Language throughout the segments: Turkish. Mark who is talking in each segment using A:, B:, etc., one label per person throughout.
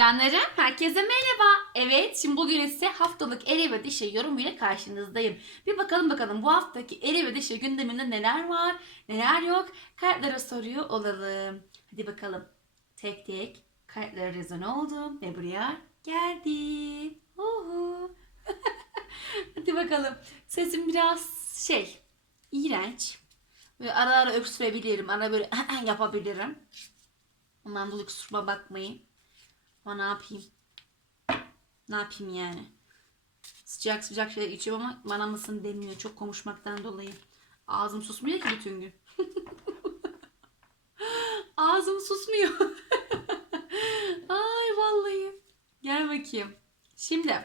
A: Canlarım herkese merhaba. Evet şimdi bugün ise haftalık eri ve dişi yorumuyla karşınızdayım. Bir bakalım bakalım bu haftaki eri ve dişi gündeminde neler var neler yok kartlara soruyor olalım. Hadi bakalım tek tek kartlara rezone oldum ve buraya geldim. Uhu. Hadi bakalım sesim biraz şey iğrenç. Böyle ara ara öksürebilirim ara böyle yapabilirim. Ondan dolayı kusuruma bakmayın. Ama ne yapayım? Ne yapayım yani? Sıcak sıcak şeyler içiyorum ama bana mısın demiyor. Çok konuşmaktan dolayı. Ağzım susmuyor ki bütün gün. Ağzım susmuyor. Ay vallahi. Gel bakayım. Şimdi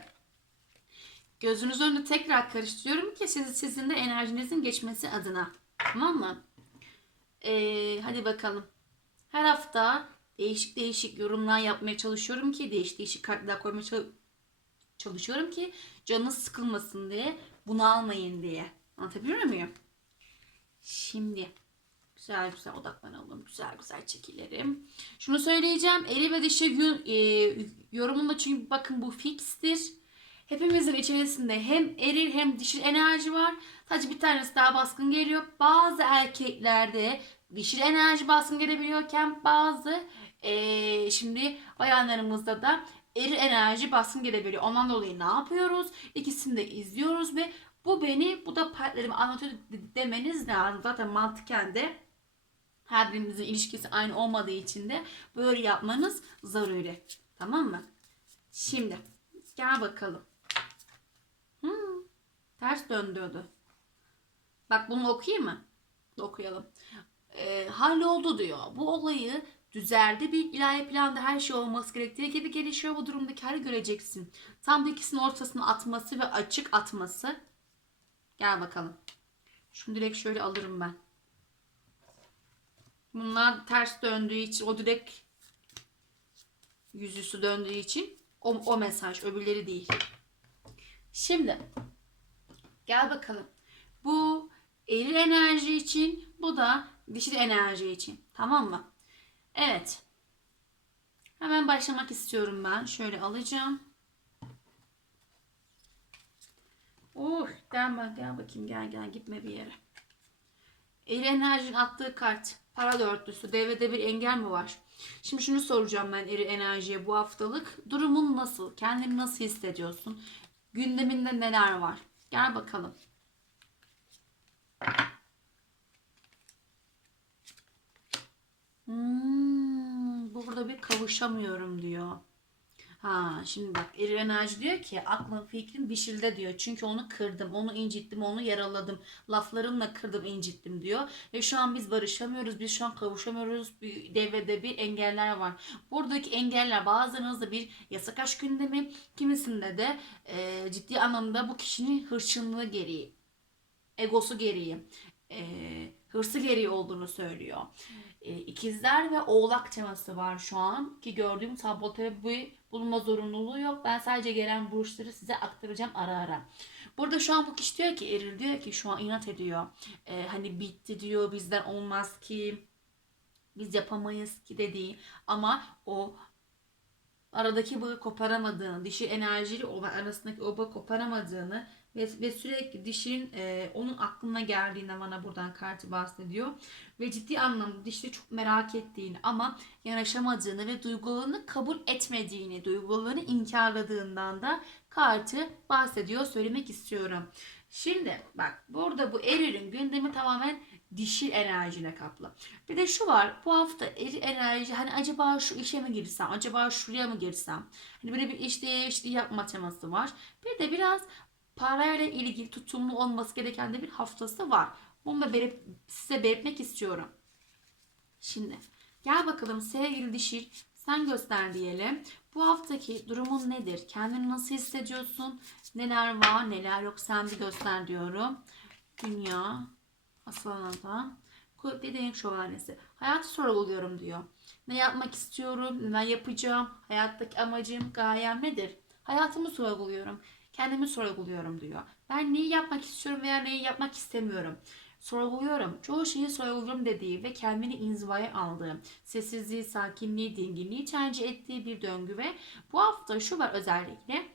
A: gözünüz önünde tekrar karıştırıyorum ki siz, sizin de enerjinizin geçmesi adına. Tamam mı? Ee, hadi bakalım. Her hafta değişik değişik yorumlar yapmaya çalışıyorum ki değişik değişik kartlar koymaya çal- çalışıyorum ki canınız sıkılmasın diye bunu almayın diye. Anlatabiliyor muyum? Şimdi güzel güzel odaklanalım. Güzel güzel çekilelim. Şunu söyleyeceğim. Eri ve gün e, yorumunda çünkü bakın bu fikstir. Hepimizin içerisinde hem eril hem dişil enerji var. Sadece bir tanesi daha baskın geliyor. Bazı erkeklerde dişil enerji baskın gelebiliyorken bazı eee, şimdi bayanlarımızda da eril enerji baskın gelebiliyor. Ondan dolayı ne yapıyoruz? İkisini de izliyoruz ve bu beni bu da partnerimi anlatıyor demeniz lazım. Zaten mantıken de her birimizin ilişkisi aynı olmadığı için de böyle yapmanız zaruri. Tamam mı? Şimdi gel bakalım. Hmm, ters döndürdü. Bak bunu okuyayım mı? Okuyalım. Ee, halloldu diyor. Bu olayı düzeldi. Bir ilahi planda her şey olması gerektiği gibi gelişiyor. Bu durumdaki hali göreceksin. Tam da ikisinin ortasına atması ve açık atması. Gel bakalım. Şunu direkt şöyle alırım ben. Bunlar ters döndüğü için o direkt yüzüstü döndüğü için o, o mesaj öbürleri değil. Şimdi gel bakalım. Bu eril enerji için bu da dişil enerji için. Tamam mı? Evet. Hemen başlamak istiyorum ben. Şöyle alacağım. Oh, gel, bak- gel bakayım gel gel gitme bir yere. Eril enerjinin attığı kart. Para dörtlüsü. Devrede bir engel mi var? Şimdi şunu soracağım ben eril enerjiye bu haftalık. Durumun nasıl? Kendini nasıl hissediyorsun? Gündeminde neler var? Gel bakalım. Hmm, burada bir kavuşamıyorum diyor. Ha şimdi bak eril enerji diyor ki aklın fikrin dişilde diyor. Çünkü onu kırdım, onu incittim, onu yaraladım. Laflarımla kırdım, incittim diyor. Ve şu an biz barışamıyoruz, biz şu an kavuşamıyoruz. Bir devrede bir engeller var. Buradaki engeller bazılarınızda bir yasak aşk gündemi, kimisinde de e, ciddi anlamda bu kişinin hırçınlığı gereği, egosu gereği, e, hırsı gereği olduğunu söylüyor. E, ikizler ve oğlak teması var şu an ki gördüğüm tabloda bu bulunma zorunluluğu yok. Ben sadece gelen burçları size aktaracağım ara ara. Burada şu an bu kişi diyor ki Eril diyor ki şu an inat ediyor. E, hani bitti diyor bizden olmaz ki biz yapamayız ki dediği ama o aradaki bağı koparamadığını, dişi enerjiyle olan arasındaki o bağı koparamadığını ve, ve sürekli dişinin e, onun aklına geldiğinde bana buradan kartı bahsediyor. Ve ciddi anlamda dişi çok merak ettiğini ama yanaşamadığını ve duygularını kabul etmediğini, duygularını inkarladığından da kartı bahsediyor, söylemek istiyorum. Şimdi bak burada bu Eril'in gündemi tamamen dişil enerjiyle kaplı. Bir de şu var bu hafta eril enerji hani acaba şu işe mi girsem acaba şuraya mı girsem hani böyle bir iş değişikliği yapma teması var. Bir de biraz parayla ilgili tutumlu olması gereken de bir haftası var. Bunu da belirp, size belirtmek istiyorum. Şimdi gel bakalım sevgili dişil sen göster diyelim. Bu haftaki durumun nedir? Kendini nasıl hissediyorsun? Neler var neler yok sen bir göster diyorum. Dünya Aslan adam. Kuvvetli denk şövalyesi. Hayatı sorguluyorum diyor. Ne yapmak istiyorum? Ne yapacağım? Hayattaki amacım, gayem nedir? Hayatımı sorguluyorum. Kendimi sorguluyorum diyor. Ben neyi yapmak istiyorum veya neyi yapmak istemiyorum. sorguluyorum. Çoğu şeyi sorguluyorum dediği ve kendini inzivaya aldığı, sessizliği, sakinliği, dinginliği tercih ettiği bir döngü ve bu hafta şu var özellikle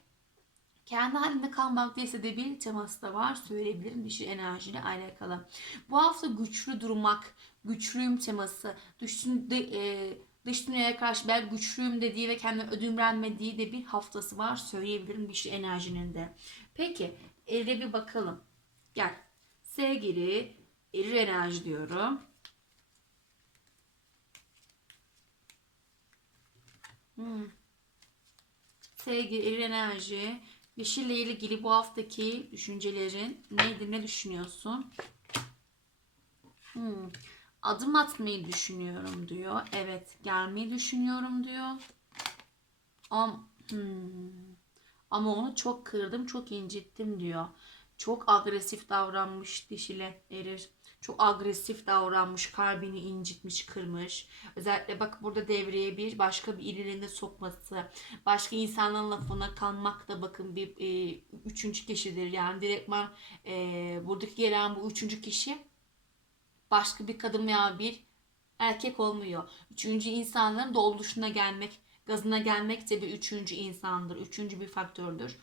A: kendi halinde kalmak değilse de bir teması da var söyleyebilirim dişi enerjiyle alakalı. Bu hafta güçlü durmak, güçlüyüm teması, düştün, de, e, dış dünyaya karşı ben güçlüyüm dediği ve kendine ödünlenmediği de bir haftası var söyleyebilirim dişi enerjinin de. Peki elde bir bakalım. Gel. Sevgili eril enerji diyorum. Hmm. Sevgili eril enerji. Yeşille ilgili bu haftaki düşüncelerin neydi? Ne düşünüyorsun? Hmm. Adım atmayı düşünüyorum diyor. Evet, gelmeyi düşünüyorum diyor. Ama, hmm. Ama onu çok kırdım, çok incittim diyor. Çok agresif davranmış dişile erir. Çok agresif davranmış, kalbini incitmiş, kırmış. Özellikle bak burada devreye bir başka bir ilinde sokması, başka insanların lafına kalmak da bakın bir e, üçüncü kişidir. Yani direktman e, buradaki gelen bu üçüncü kişi başka bir kadın veya bir erkek olmuyor. Üçüncü insanların dolduşuna gelmek, gazına gelmek de bir üçüncü insandır. Üçüncü bir faktördür.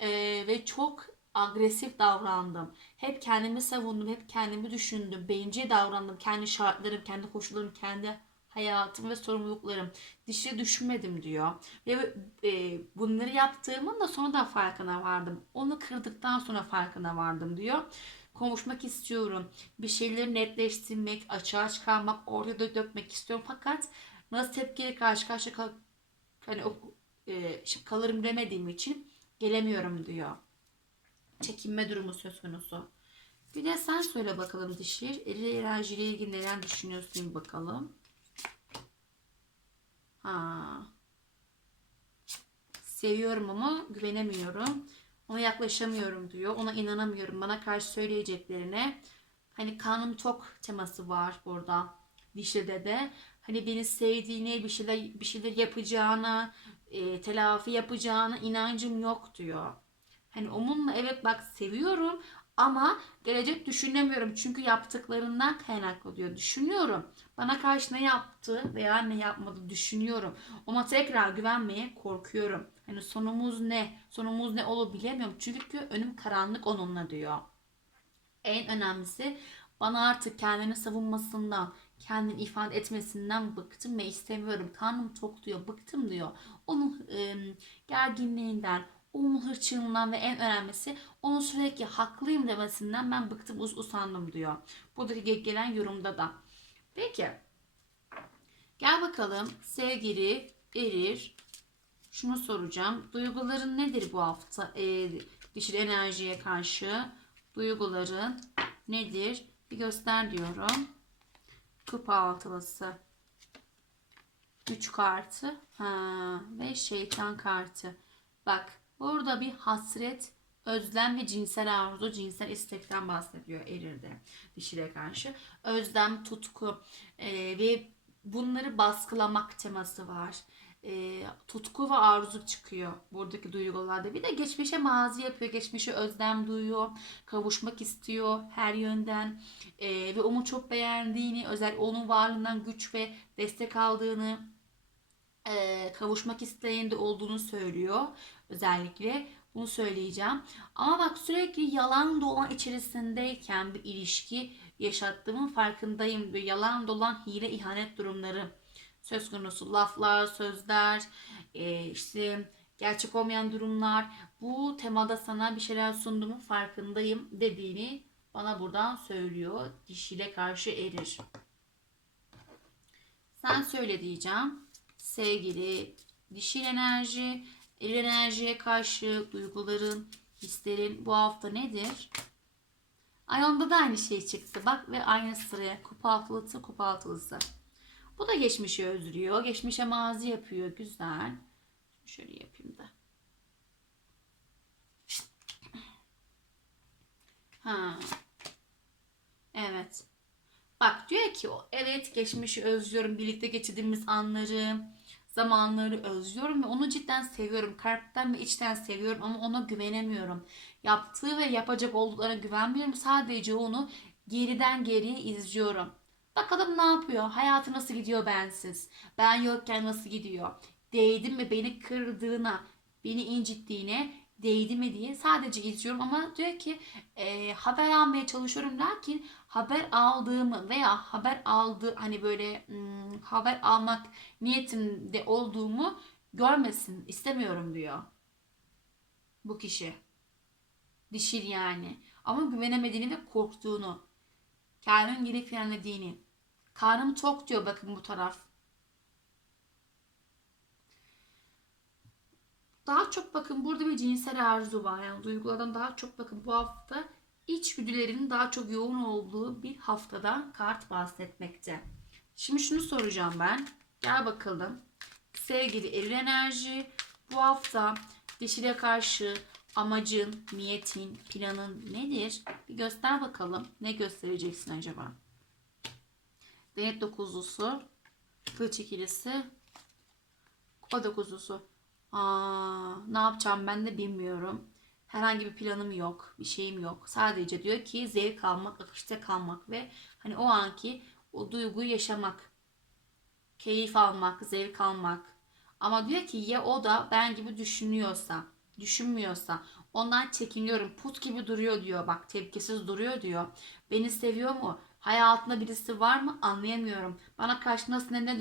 A: E, ve çok agresif davrandım. Hep kendimi savundum, hep kendimi düşündüm. Bencil davrandım. Kendi şartlarım, kendi koşullarım, kendi hayatım ve sorumluluklarım. Dişi düşünmedim diyor. Ve e, bunları yaptığımın da sonradan farkına vardım. Onu kırdıktan sonra farkına vardım diyor. Konuşmak istiyorum. Bir şeyleri netleştirmek, açığa çıkarmak, ortaya dökmek istiyorum. Fakat nasıl tepkiye karşı karşıya kal hani o, e, kalırım demediğim için gelemiyorum diyor çekinme durumu söz konusu. Bir de sen söyle bakalım dişir. Eril enerjiyle ilgili neler düşünüyorsun bakalım. Ha. Seviyorum ama güvenemiyorum. Ona yaklaşamıyorum diyor. Ona inanamıyorum. Bana karşı söyleyeceklerine. Hani kanım tok teması var burada. Dişli'de de. Hani beni sevdiğine, bir şeyler bir şeyler yapacağına, e, telafi yapacağına inancım yok diyor. Hani onunla evet bak seviyorum ama gelecek düşünemiyorum. Çünkü yaptıklarından kaynaklı diyor. Düşünüyorum. Bana karşı ne yaptı veya ne yapmadı düşünüyorum. Ona tekrar güvenmeye korkuyorum. Hani sonumuz ne? Sonumuz ne olur bilemiyorum. Çünkü önüm karanlık onunla diyor. En önemlisi bana artık kendini savunmasından, kendini ifade etmesinden bıktım ve istemiyorum. Karnım tok diyor, bıktım diyor. Onun e, gerginliğinden, onun hırçınlığından ve en önemlisi onun sürekli haklıyım demesinden ben bıktım us usandım diyor. Buradaki gelen yorumda da. Peki. Gel bakalım sevgili erir. Şunu soracağım. Duyguların nedir bu hafta? E, dişil enerjiye karşı duyguların nedir? Bir göster diyorum. Kupa altılısı. Güç kartı. Ha, ve şeytan kartı. Bak Burada bir hasret, özlem ve cinsel arzu, cinsel istekten bahsediyor erirde dişile karşı. Özlem, tutku e, ve bunları baskılamak teması var. E, tutku ve arzu çıkıyor buradaki duygularda. Bir de geçmişe mazi yapıyor. Geçmişe özlem duyuyor. Kavuşmak istiyor her yönden. E, ve onu çok beğendiğini, özel onun varlığından güç ve destek aldığını, e, kavuşmak isteğinde olduğunu söylüyor özellikle. Bunu söyleyeceğim. Ama bak sürekli yalan dolan içerisindeyken bir ilişki yaşattığımın farkındayım. Böyle yalan dolan hile ihanet durumları söz konusu. Laflar, sözler, e, işte gerçek olmayan durumlar. Bu temada sana bir şeyler sunduğumun farkındayım dediğini bana buradan söylüyor. Dişiyle karşı erir. Sen söyle diyeceğim. Sevgili dişil enerji Eril enerjiye karşı duyguların, hislerin bu hafta nedir? Ay onda da aynı şey çıktı. Bak ve aynı sıraya kupa altılısı kupa altılısı. Bu da geçmişi özlüyor. Geçmişe mazi yapıyor. Güzel. Şöyle yapayım da. Ha. Evet. Bak diyor ki evet geçmişi özlüyorum. Birlikte geçirdiğimiz anları, zamanları özlüyorum ve onu cidden seviyorum. Kalpten ve içten seviyorum ama ona güvenemiyorum. Yaptığı ve yapacak olduklarına güvenmiyorum. Sadece onu geriden geriye izliyorum. Bakalım ne yapıyor? Hayatı nasıl gidiyor bensiz? Ben yokken nasıl gidiyor? Değdi mi beni kırdığına, beni incittiğine değdi mi diye sadece izliyorum ama diyor ki e, haber almaya çalışıyorum lakin haber aldığımı veya haber aldı hani böyle hmm, haber almak niyetimde olduğumu görmesin istemiyorum diyor bu kişi. Dişil yani. Ama güvenemediğini ve korktuğunu. Kendini geri frenlediğini. Karnım tok diyor bakın bu taraf. Daha çok bakın burada bir cinsel arzu var. Yani duygulardan daha çok bakın bu hafta içgüdülerin daha çok yoğun olduğu bir haftadan kart bahsetmekte. Şimdi şunu soracağım ben. Gel bakalım. Sevgili eril enerji bu hafta dişile karşı amacın, niyetin, planın nedir? Bir göster bakalım. Ne göstereceksin acaba? Denet dokuzlusu, kılıç ikilisi, kupa dokuzlusu. Aa, ne yapacağım ben de bilmiyorum. Herhangi bir planım yok, bir şeyim yok. Sadece diyor ki zevk almak, akışta kalmak ve hani o anki o duyguyu yaşamak, keyif almak, zevk almak. Ama diyor ki ya o da ben gibi düşünüyorsa, düşünmüyorsa ondan çekiniyorum. Put gibi duruyor diyor. Bak tepkisiz duruyor diyor. Beni seviyor mu? Hayatında birisi var mı? Anlayamıyorum. Bana karşı nasıl ne, ne,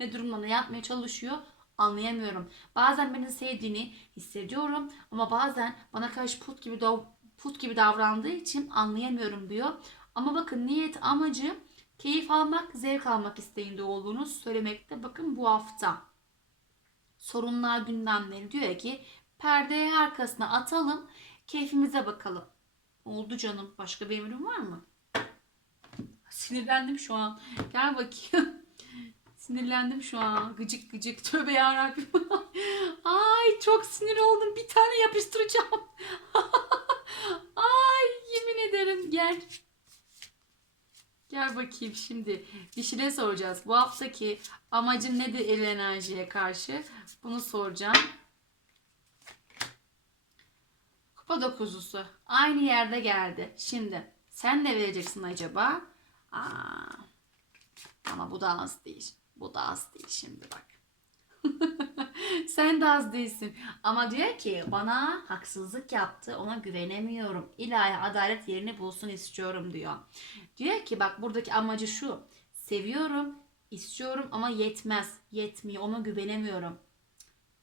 A: ne durumda ne yapmaya çalışıyor? Anlayamıyorum. Bazen beni sevdiğini hissediyorum ama bazen bana karşı put gibi put gibi davrandığı için anlayamıyorum diyor. Ama bakın niyet amacı keyif almak, zevk almak isteğinde olduğunu söylemekte. Bakın bu hafta sorunlar gündemleri diyor ki perdeyi arkasına atalım, keyfimize bakalım. Oldu canım. Başka bir emrin var mı? Sinirlendim şu an. Gel bakayım. Sinirlendim şu an. Gıcık gıcık. Tövbe yarabbim. Ay çok sinir oldum. Bir tane yapıştıracağım. Ay yemin ederim. Gel. Gel bakayım şimdi. Dişine soracağız. Bu haftaki amacın nedir el enerjiye karşı? Bunu soracağım. Kupa dokuzusu. Aynı yerde geldi. Şimdi sen ne vereceksin acaba? Aa, ama bu da az değil. Bu da az değil şimdi bak. Sen de az değilsin. Ama diyor ki bana haksızlık yaptı. Ona güvenemiyorum. İlahi adalet yerini bulsun istiyorum diyor. Diyor ki bak buradaki amacı şu. Seviyorum, istiyorum ama yetmez. Yetmiyor. Ona güvenemiyorum.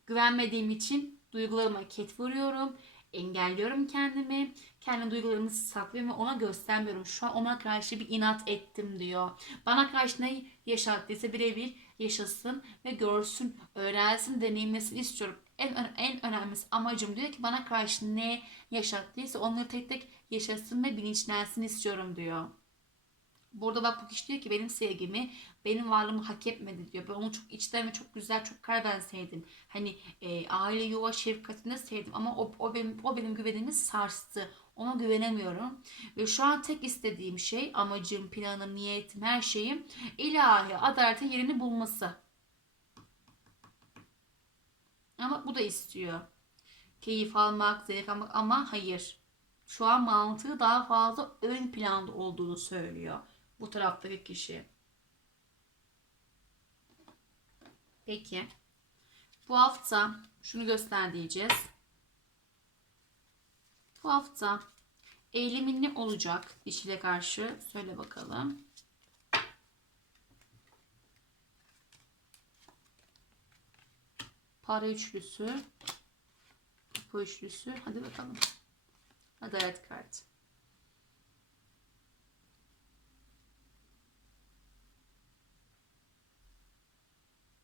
A: Güvenmediğim için duygularıma ket vuruyorum. Engelliyorum kendimi. Kendi duygularımı saklıyorum ve ona göstermiyorum. Şu an ona karşı bir inat ettim diyor. Bana karşı ne yaşattıysa birebir yaşasın ve görsün, öğrensin, deneyimlesin istiyorum. En, en önemlisi amacım diyor ki bana karşı ne yaşattıysa onları tek tek yaşasın ve bilinçlensin istiyorum diyor. Burada bak bu kişi diyor ki benim sevgimi, benim varlığımı hak etmedi diyor. Ben onu çok içten ve çok güzel, çok kalben sevdim. Hani e, aile yuva şefkatinde sevdim ama o, o benim o benim güvenimi sarstı. Ona güvenemiyorum. Ve şu an tek istediğim şey, amacım, planım, niyetim, her şeyim ilahi adalete yerini bulması. Ama bu da istiyor. Keyif almak, zevk almak ama hayır. Şu an mantığı daha fazla ön planda olduğunu söylüyor bu taraftaki kişi. Peki. Bu hafta şunu göster diyeceğiz. Bu hafta eğilimin ne olacak dişile karşı? Söyle bakalım. Para üçlüsü. Kupa üçlüsü. Hadi bakalım. Adalet kartı.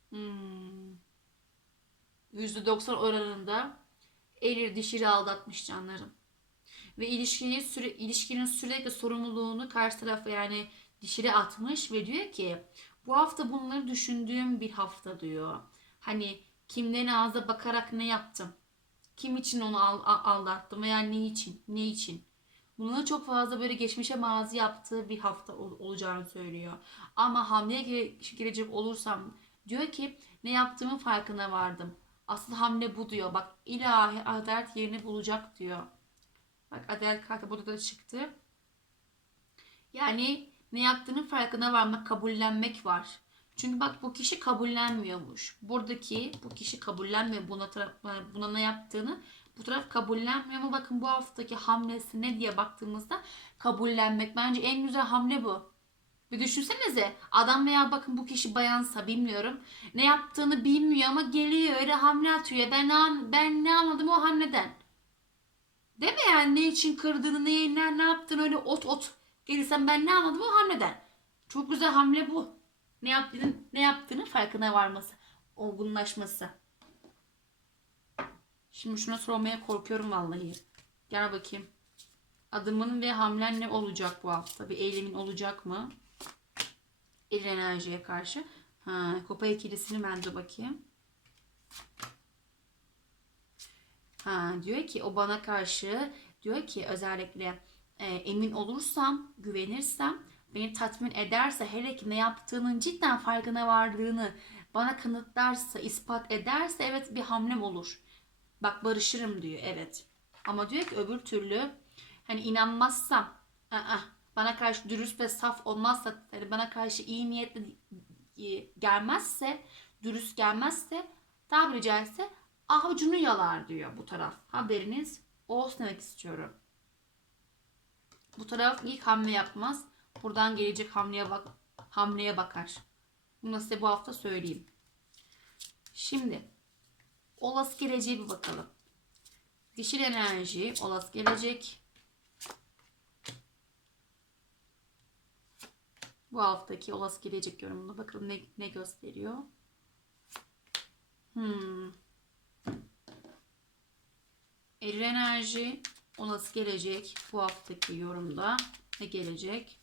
A: Hmm. %90 oranında eril dişili aldatmış canlarım. Ve ilişkiyi süre, ilişkinin sürekli sorumluluğunu karşı tarafa yani dişili atmış ve diyor ki bu hafta bunları düşündüğüm bir hafta diyor. Hani kimlerin ağza bakarak ne yaptım? Kim için onu aldattım veya ne için? Ne için? Bunları çok fazla böyle geçmişe mazi yaptığı bir hafta ol- olacağını söylüyor. Ama hamleye gire- girecek olursam diyor ki ne yaptığımın farkına vardım. Asıl hamle bu diyor. Bak ilahi adalet yerini bulacak diyor. Bak adalet kartı burada da çıktı. Yani ne yaptığının farkına varmak, kabullenmek var. Çünkü bak bu kişi kabullenmiyormuş. Buradaki bu kişi kabullenmiyor buna buna ne yaptığını. Bu taraf kabullenmiyor ama bakın bu haftaki hamlesi ne diye baktığımızda kabullenmek. Bence en güzel hamle bu. Bir düşünsenize adam veya bakın bu kişi bayansa bilmiyorum. Ne yaptığını bilmiyor ama geliyor öyle hamle atıyor. Ben ben ne anladım o hamleden. Mi yani ne için kırdığını ne, ne, ne yaptığını öyle ot ot. Gelirsem ben ne anladım o hamleden. Çok güzel hamle bu. Ne yaptığını, ne yaptığını farkına varması. Olgunlaşması. Şimdi şuna sormaya korkuyorum vallahi. Gel bakayım. Adımın ve hamlen ne olacak bu hafta? Bir eylemin olacak mı? El enerjiye karşı. Ha, kupa ikilisini ben de bakayım. Ha, diyor ki o bana karşı diyor ki özellikle e, emin olursam, güvenirsem, beni tatmin ederse, hele ki ne yaptığının cidden farkına vardığını bana kanıtlarsa, ispat ederse evet bir hamlem olur. Bak barışırım diyor evet. Ama diyor ki öbür türlü hani inanmazsam, ı-ı, bana karşı dürüst ve saf olmazsa, hani bana karşı iyi niyetli e, gelmezse, dürüst gelmezse, tabiri caizse avucunu yalar diyor bu taraf. Haberiniz olsun demek istiyorum. Bu taraf ilk hamle yapmaz. Buradan gelecek hamleye bak hamleye bakar. Bunu size bu hafta söyleyeyim. Şimdi olası geleceğe bir bakalım. Dişil enerji, olası gelecek. Bu haftaki olası gelecek yorumuna bakalım ne, ne gösteriyor. Hmm. Eril enerji olası gelecek bu haftaki yorumda ne gelecek?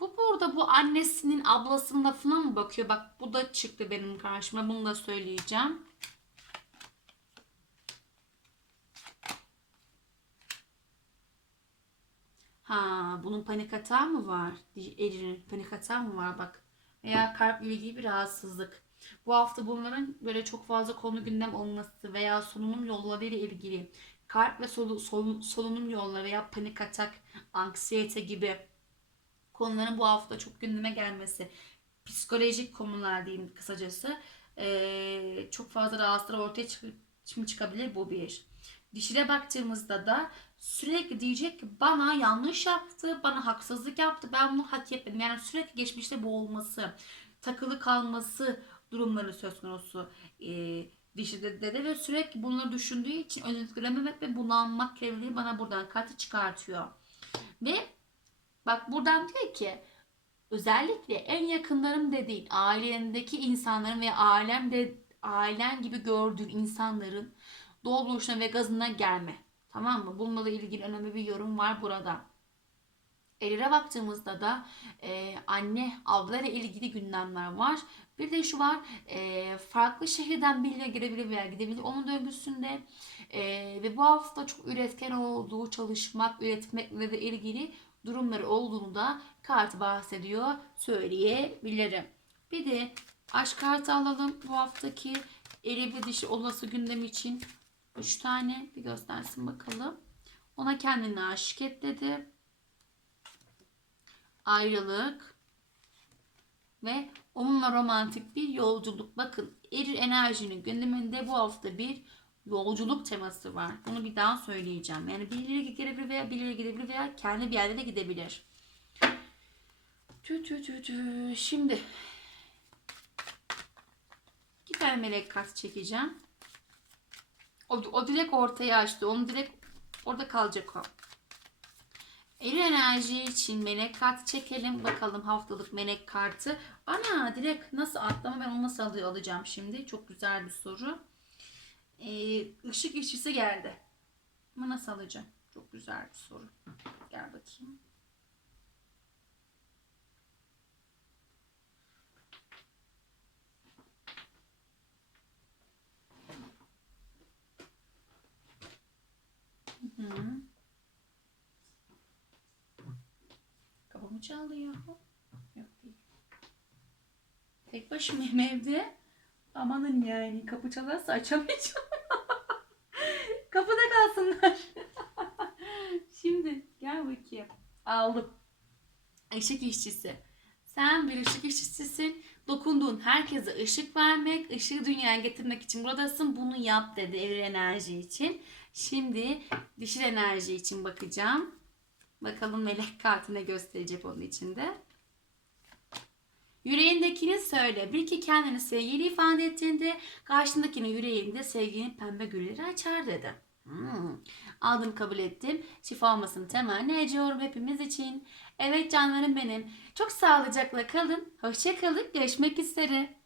A: Bu burada bu annesinin ablasının lafına mı bakıyor? Bak bu da çıktı benim karşıma. Bunu da söyleyeceğim. Ha, bunun panik atağı mı var? Erin'in panik atağı mı var bak. Veya kalp ilgili bir rahatsızlık. Bu hafta bunların böyle çok fazla konu gündem olması veya solunum yolları ile ilgili kalp ve solu- sol- solunum yolları veya panik atak, anksiyete gibi konuların bu hafta çok gündeme gelmesi, psikolojik konular diyeyim kısacası ee, çok fazla rahatsızlıklar ortaya çık çıkabilir bu bir. Dişile baktığımızda da sürekli diyecek ki bana yanlış yaptı, bana haksızlık yaptı, ben bunu hak etmedim. Yani sürekli geçmişte boğulması, takılı kalması durumları söz konusu e, dişide de ve sürekli bunları düşündüğü için özgürlememek ve bunalmak kelimeliği bana buradan kartı çıkartıyor. Ve bak buradan diyor ki özellikle en yakınlarım dediğin ailendeki insanların ve alemde ailen gibi gördüğün insanların dolduruşuna ve gazına gelme. Tamam mı? Bununla da ilgili önemli bir yorum var burada. Erir'e baktığımızda da e, anne ablayla ilgili gündemler var. Bir de şu var e, farklı şehirden biriyle girebilir veya gidebilir onun döngüsünde e, ve bu hafta çok üretken olduğu çalışmak üretmekle de ilgili durumları olduğunu da kart bahsediyor söyleyebilirim. Bir de aşk kartı alalım bu haftaki eri ve dişi olası gündem için 3 tane bir göstersin bakalım. Ona kendini aşık et dedi. Ayrılık ve onunla romantik bir yolculuk. Bakın eril enerjinin gündeminde bu hafta bir yolculuk teması var. Bunu bir daha söyleyeceğim. Yani birileri gidebilir veya birileri gidebilir veya kendi bir yerde de gidebilir. Tü tü tü tü. Şimdi iki tane melek kart çekeceğim. O, o direkt ortaya açtı. Onu direkt orada kalacak o. Eril enerji için melek kartı çekelim. Bakalım haftalık melek kartı. Ana direkt nasıl atlama ben onu nasıl al- alacağım şimdi? Çok güzel bir soru. Ee, ışık işçisi geldi. Ama nasıl alacağım? Çok güzel bir soru. Gel bakayım. Hı hı. Kapımı çaldı ya. Yok değil. Tek başımayım evde. Amanın yani kapı çalarsa açamayacağım. Kapıda kalsınlar. Şimdi gel bakayım. Aldım. Işık işçisi. Sen bir ışık işçisisin. Dokunduğun herkese ışık vermek, ışığı dünyaya getirmek için buradasın. Bunu yap dedi evren enerji için. Şimdi dişil enerji için bakacağım. Bakalım melek kartı ne gösterecek onun içinde. Yüreğindekini söyle. Bil ki kendini sevgili ifade ettiğinde karşındakinin yüreğinde sevginin pembe gülleri açar dedi. Hmm. Aldım kabul ettim. Şifa olmasını temenni ediyorum hepimiz için. Evet canlarım benim. Çok sağlıcakla kalın. Hoşça kalın. Görüşmek üzere.